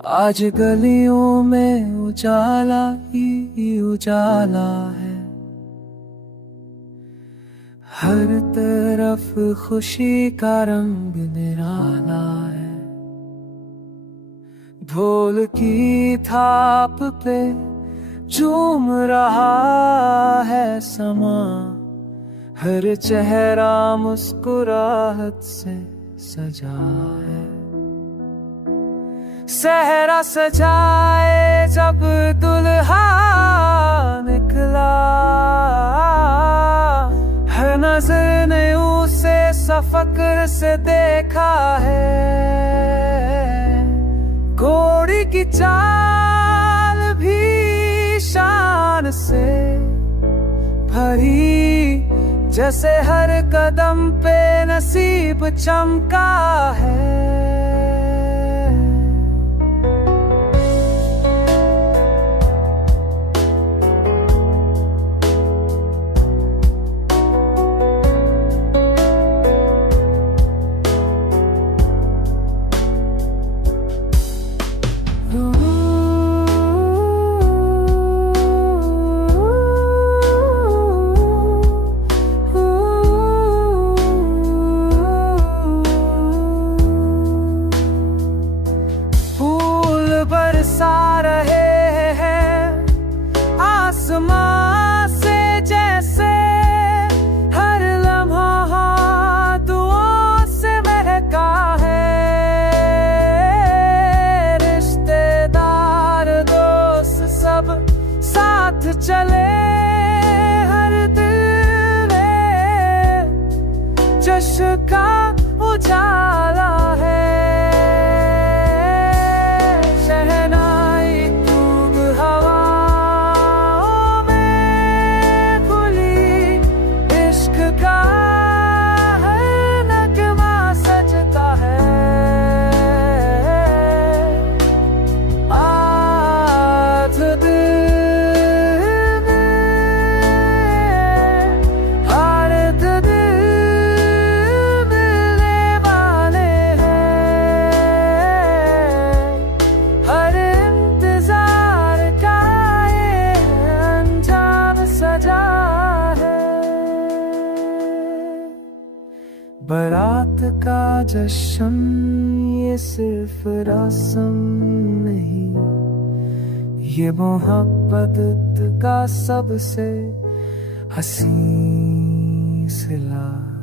आज गलियों में उजाला ही उजाला है, हर तरफ खुशी का रंग निराला है। ढोल की थाप पे झूम रहा है समा, हर चेहरा मुस्कुराहट से सजा है। सहरा सजाए जब दुल्हा निकला, हर नजर ने उसे सफक्र से देखा है। घोड़ी की चाल भी शान से भरी, जैसे हर कदम पे नसीब चमका है। बरसा रहे हैं आसमां से जैसे, हर लम्हा दुआओं से महका है। रिश्तेदार दोस्त सब साथ चले, हर दिल में जश्न का उजाला है। बारात का जश्न ये सिर्फ रस्म नहीं, ये मोहब्बत का सबसे हसीन सिला।